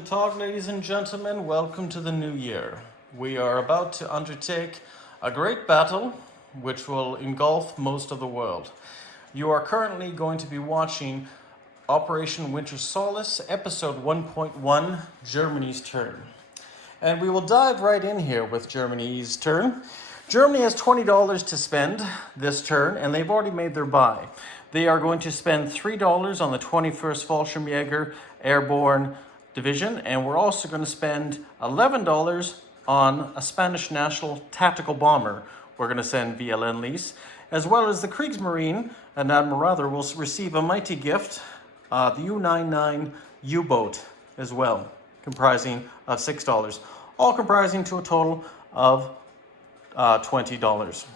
Guten Tag, ladies and gentlemen. Welcome to the new year. We are about to undertake a great battle which will engulf most of the world. You are currently going to be watching Operation Winter Solace, episode 1.1, Germany's Turn. And we will dive right in here with Germany's turn. Germany has $20 to spend this turn, and they've already made their buy. They are going to spend $3 on the 21st Fallschirmjäger Airborne Division, and we're also going to spend $11 on a Spanish National Tactical Bomber we're going to send via Lend-Lease, as well as the Kriegsmarine and Admiral Rather will receive a mighty gift, the U-99 U-boat as well, comprising of $6, all comprising to a total of $20.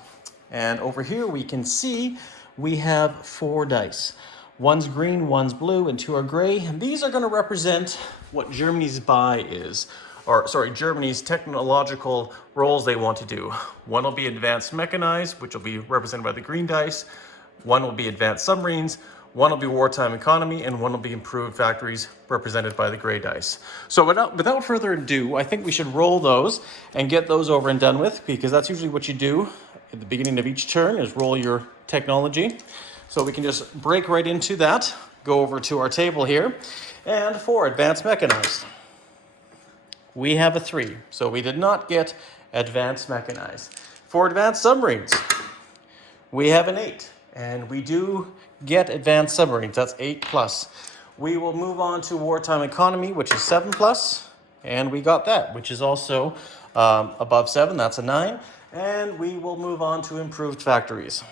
And over here we can see we have 4 dice. One's green, one's blue, and 2 are gray. And these are going to represent what Germany's buy is, Germany's technological roles they want to do. One will be advanced mechanized, which will be represented by the green dice. One will be advanced submarines. One will be wartime economy, and one will be improved factories, represented by the gray dice. So without further ado, I think we should roll those and get those over and done with, because that's usually what you do at the beginning of each turn, is roll your technology. So we can just break right into that, go over to our table here. And for advanced mechanized, we have a 3. So we did not get advanced mechanized. For advanced submarines, we have an 8. And we do get advanced submarines. That's 8+. We will move on to wartime economy, which is 7+. And we got that, which is also above 7. That's a 9. And we will move on to improved factories.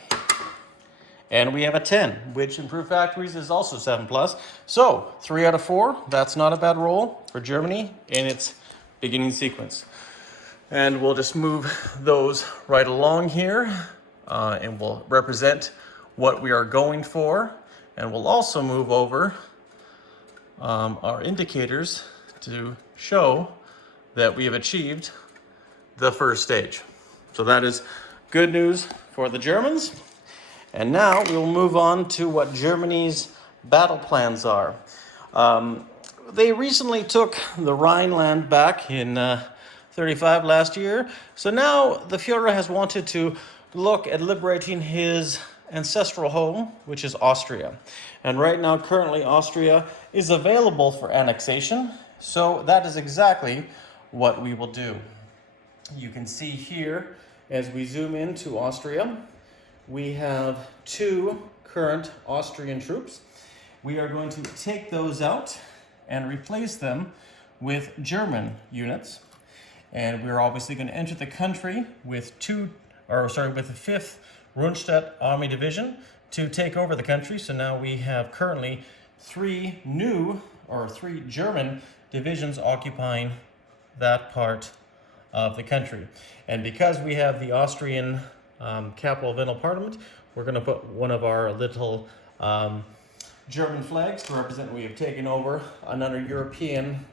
And we have a 10, which improved factories is also 7+. So 3 out of 4, that's not a bad roll for Germany in its beginning sequence. And we'll just move those right along here, and we'll represent what we are going for. And we'll also move over our indicators to show that we have achieved the first stage. So that is good news for the Germans. And now we will move on to what Germany's battle plans are. They recently took the Rhineland back in 35 last year. So now the Führer has wanted to look at liberating his ancestral home, which is Austria. And right now, currently, Austria is available for annexation. So that is exactly what we will do. You can see here, as we zoom into Austria, we have 2 current Austrian troops. We are going to take those out and replace them with German units. And we're obviously going to enter the country with the 5th Rundstedt Army Division to take over the country. So now we have currently 3 German divisions occupying that part of the country. And because we have the Austrian capital Wiener Parliament, we're going to put one of our little German flags to represent we have taken over another European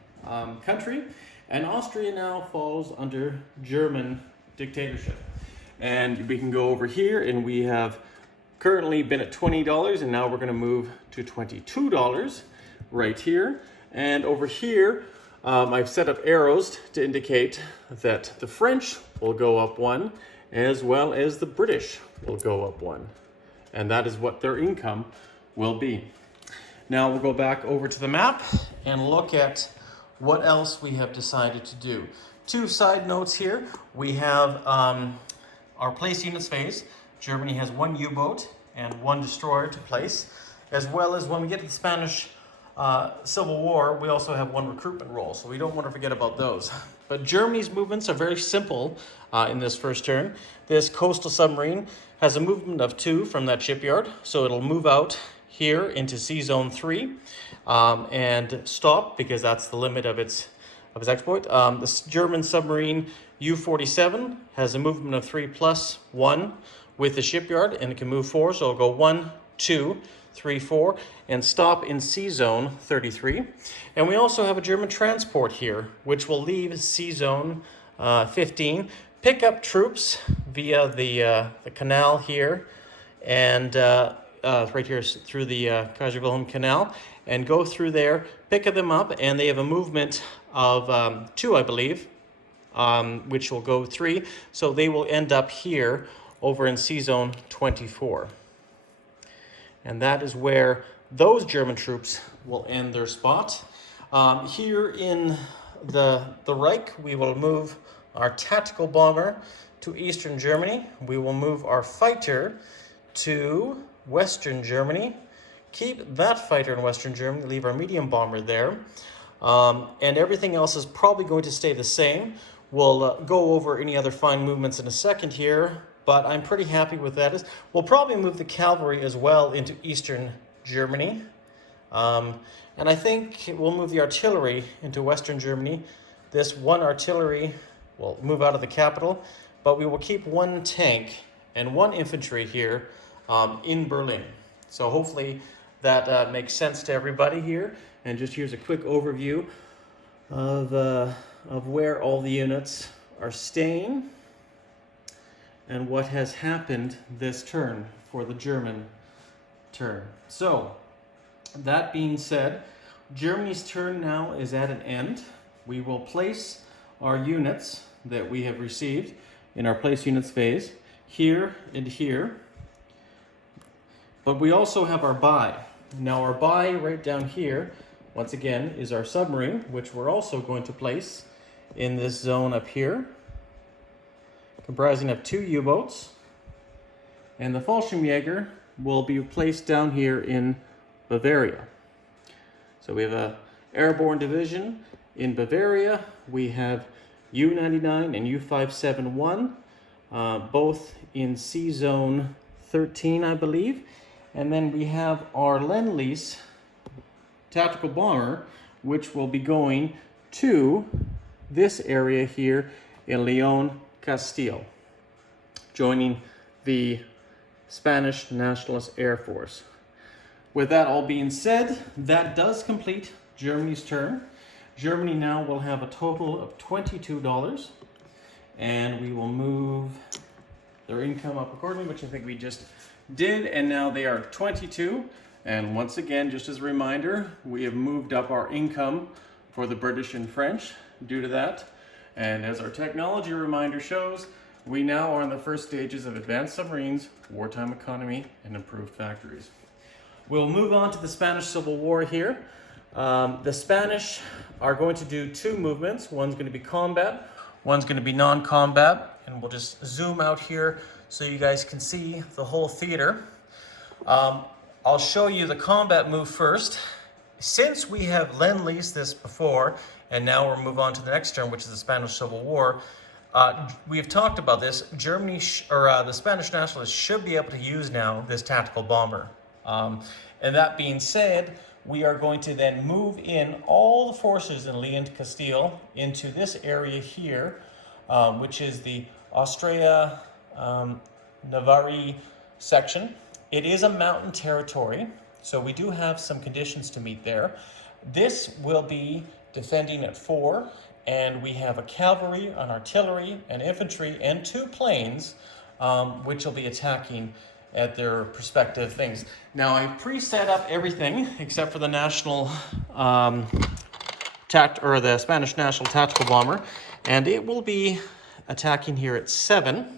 country. And Austria now falls under German dictatorship. And we can go over here, and we have currently been at $20, and now we're going to move to $22 right here. And over here, I've set up arrows to indicate that the French will go up 1, as well as the British will go up 1. And that is what their income will be. Now we'll go back over to the map and look at what else we have decided to do. 2 side notes here. We have our place units phase. Germany has 1 U-boat and 1 destroyer to place, as well as when we get to the Spanish Civil War, we also have 1 recruitment role, so we don't want to forget about those. But Germany's movements are very simple in this first turn. This coastal submarine has a movement of 2 from that shipyard, so it'll move out here into Sea Zone 3 and stop, because that's the limit of its exploit. The German submarine U-47 has a movement of 3+1 with the shipyard, and it can move 4, so it'll go 1, 2, 3, 4, and stop in Sea Zone 33. And we also have a German transport here, which will leave Sea Zone 15, pick up troops via the canal here, and right here through the Kaiser Wilhelm Canal, and go through there, pick them up, and they have a movement of 2, I believe, which will go 3. So they will end up here over in C Zone 24. And that is where those German troops will end their spot. Here in the Reich, we will move our tactical bomber to Eastern Germany. We will move our fighter to Western Germany. Keep that fighter in Western Germany, leave our medium bomber there. And everything else is probably going to stay the same. We'll go over any other fine movements in a second here, but I'm pretty happy with that. We'll probably move the cavalry as well into Eastern Germany. And I think we'll move the artillery into Western Germany. This one artillery will move out of the capital, but we will keep 1 tank and 1 infantry here in Berlin. So hopefully that makes sense to everybody here. And just here's a quick overview of where all the units are staying and what has happened this turn for the German turn. So that being said, Germany's turn now is at an end. We will place our units that we have received in our place units phase here and here. But we also have our buy. Now our buy right down here, once again, is our submarine, which we're also going to place in this zone up here, comprising of 2 U-boats. And the Fallschirmjäger will be placed down here in Bavaria. So we have a airborne division in Bavaria. We have U-99 and U-571, both in C Zone 13, I believe. And then we have our Lend-Lease tactical bomber, which will be going to this area here in Leon, Castile, joining the Spanish Nationalist Air Force. With that all being said, that does complete Germany's turn. Germany now will have a total of $22, and we will move their income up accordingly, which I think we just did, and now they are 22. And once again, just as a reminder, we have moved up our income for the British and French due to that. And as our technology reminder shows, we now are in the first stages of advanced submarines, wartime economy, and improved factories. We'll move on to the Spanish Civil War here. The Spanish are going to do 2 movements. One's going to be combat, one's going to be non-combat. And we'll just zoom out here so you guys can see the whole theater. I'll show you the combat move first. Since we have Lend-Lease this before, and now we'll move on to the next term, which is the Spanish Civil War, we have talked about this. Germany, the Spanish nationalists should be able to use now this tactical bomber. And that being said, we are going to then move in all the forces in Leon Castile into this area here, which is the Austria Navarre section. It is a mountain territory, so we do have some conditions to meet there. This will be defending at 4, and we have a cavalry, an artillery, an infantry, and 2 planes, which will be attacking at their respective things. Now, I've pre-set up everything except for the national the Spanish National Tactical Bomber, and it will be attacking here at 7.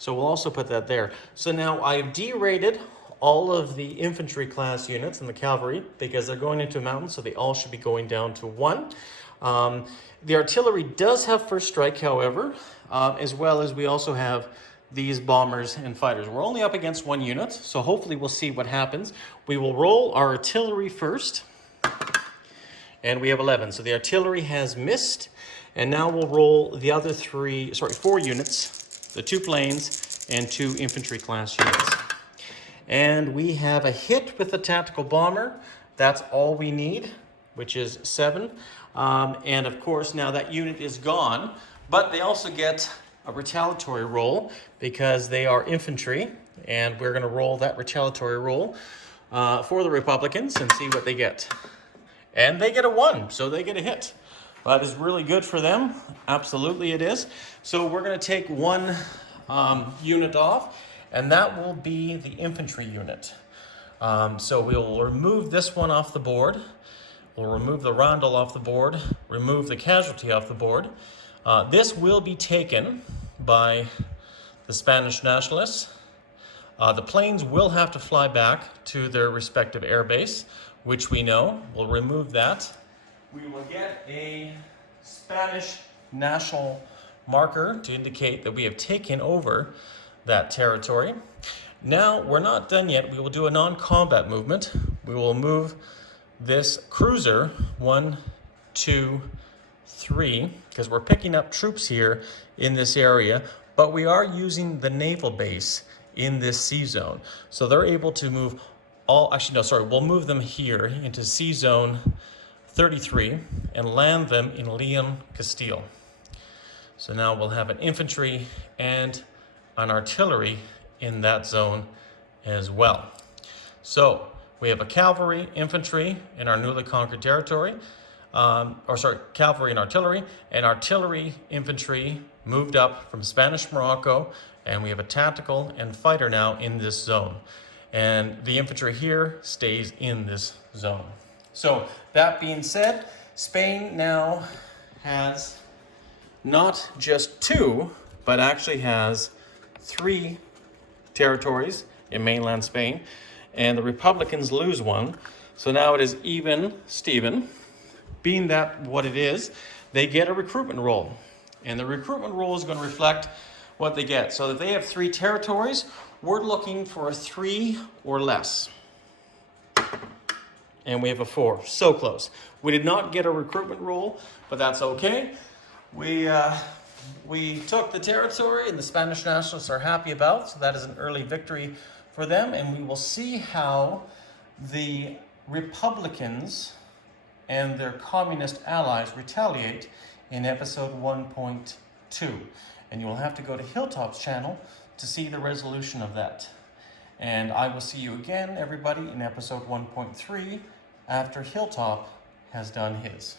So we'll also put that there. So now I've derated all of the infantry class units and the cavalry because they're going into a mountain, so they all should be going down to 1. The artillery does have first strike, however, as well as we also have these bombers and fighters. We're only up against 1 unit, so hopefully we'll see what happens. We will roll our artillery first, and we have 11. So the artillery has missed, and now we'll roll the other 4 units, the 2 planes and 2 infantry class units. And we have a hit with the tactical bomber. That's all we need, which is 7. And of course, now that unit is gone, but they also get a retaliatory roll because they are infantry, and we're going to roll that retaliatory roll for the Republicans and see what they get. And they get a 1, so they get a hit. That is really good for them. Absolutely it is. So we're going to take 1 unit off, and that will be the infantry unit. So we'll remove this one off the board. We'll remove the roundel off the board, remove the casualty off the board. This will be taken by the Spanish nationalists. The planes will have to fly back to their respective airbase, which we know. We'll remove that. We will get a Spanish national marker to indicate that we have taken over that territory. Now, we're not done yet. We will do a non-combat movement. We will move this cruiser 1, 2, 3, because we're picking up troops here in this area, but we are using the naval base in this sea zone. So they're able to move we'll move them here into sea zone 33 and land them in Leon, Castile. So now we'll have an infantry and an artillery in that zone as well. So we have a cavalry, infantry in our newly conquered territory, cavalry and artillery, infantry moved up from Spanish Morocco, and we have a tactical and fighter now in this zone. And the infantry here stays in this zone. So that being said, Spain now has not just 2, but actually has 3 territories in mainland Spain, and the Republicans lose 1. So now it is even Steven. Being that what it is, they get a recruitment roll. And the recruitment roll is going to reflect what they get. So if they have 3 territories, we're looking for a 3 or less. And we have a 4. So close. We did not get a recruitment roll, but that's okay. We took the territory, and the Spanish nationalists are happy about, so that is an early victory for them, and we will see how the Republicans and their communist allies retaliate in episode 1.2. And you will have to go to Hilltop's channel to see the resolution of that. And I will see you again, everybody, in episode 1.3 after Hilltop has done his.